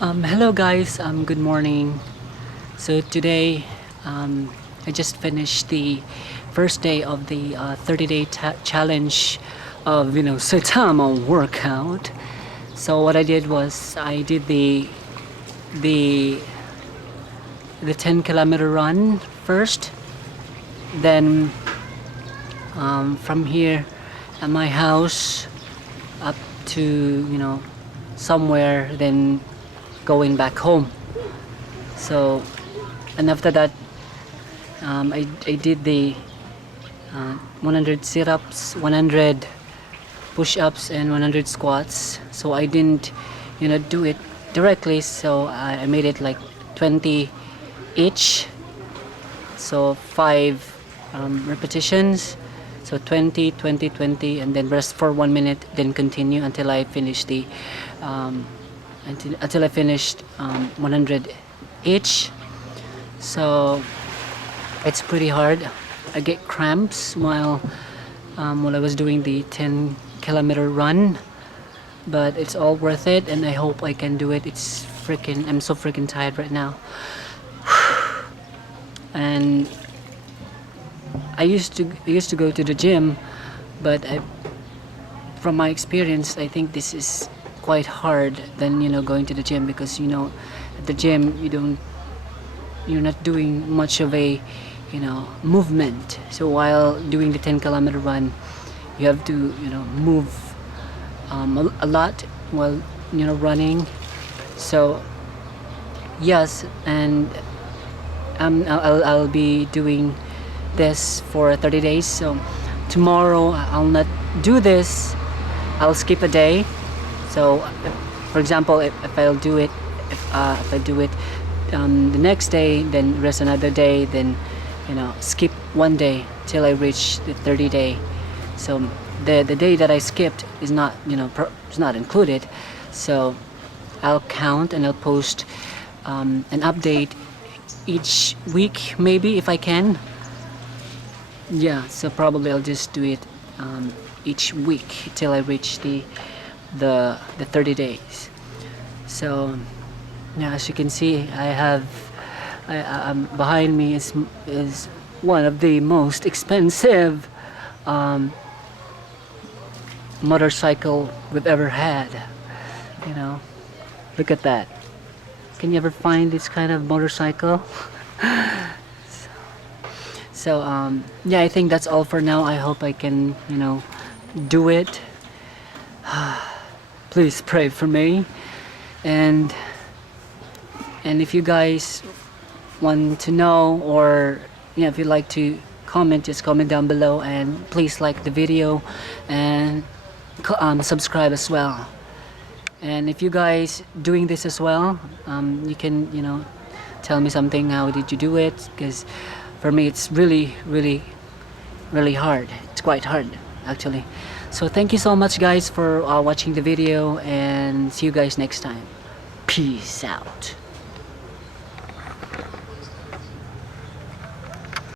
Hello guys, good morning. So today I just finished the first day of the 30-day challenge of Saitama workout. So what I did was I did the the 10-kilometer run first, then from here at my house up to somewhere, then going back home. So, and after that, I did the 100 sit-ups, 100 push-ups, and 100 squats. So I didn't, do it directly. So I made it like 20 each. So 5 repetitions. So 20, 20, 20, and then rest for 1 minute. Then continue until I finish the until I finished 100 each. So it's pretty hard. I get cramps while I was doing the 10-kilometer run, but it's all worth it, and I hope I can do it. I'm so freaking tired right now. And I used to go to the gym, but from my experience, I think this is quite hard than going to the gym, because at the gym you're not doing much of a movement. So while doing the 10-kilometer run, you have to move a lot while running. So yes, and I'll be doing this for 30 days. So tomorrow I'll not do this. I'll skip a day. So for example, if I do it the next day, then rest another day, then skip one day till I reach the 30 day. So the day that I skipped is not is not included. So I'll count and I'll post an update each week, maybe, if I can. Yeah, so probably I'll just do it each week till I reach the 30 days. So yeah, as you can see, behind me is one of the most expensive motorcycle we've ever had. Look at that. Can you ever find this kind of motorcycle? So yeah, I think that's all for now. I hope I can do it. Please pray for me, and if you guys want to know, or if you'd like to comment, just comment down below, and please like the video and subscribe as well. And if you guys doing this as well, you can tell me something. How did you do it? Because for me it's really hard. It's quite hard actually. So thank you so much guys for watching the video, and see you guys next time. Peace out.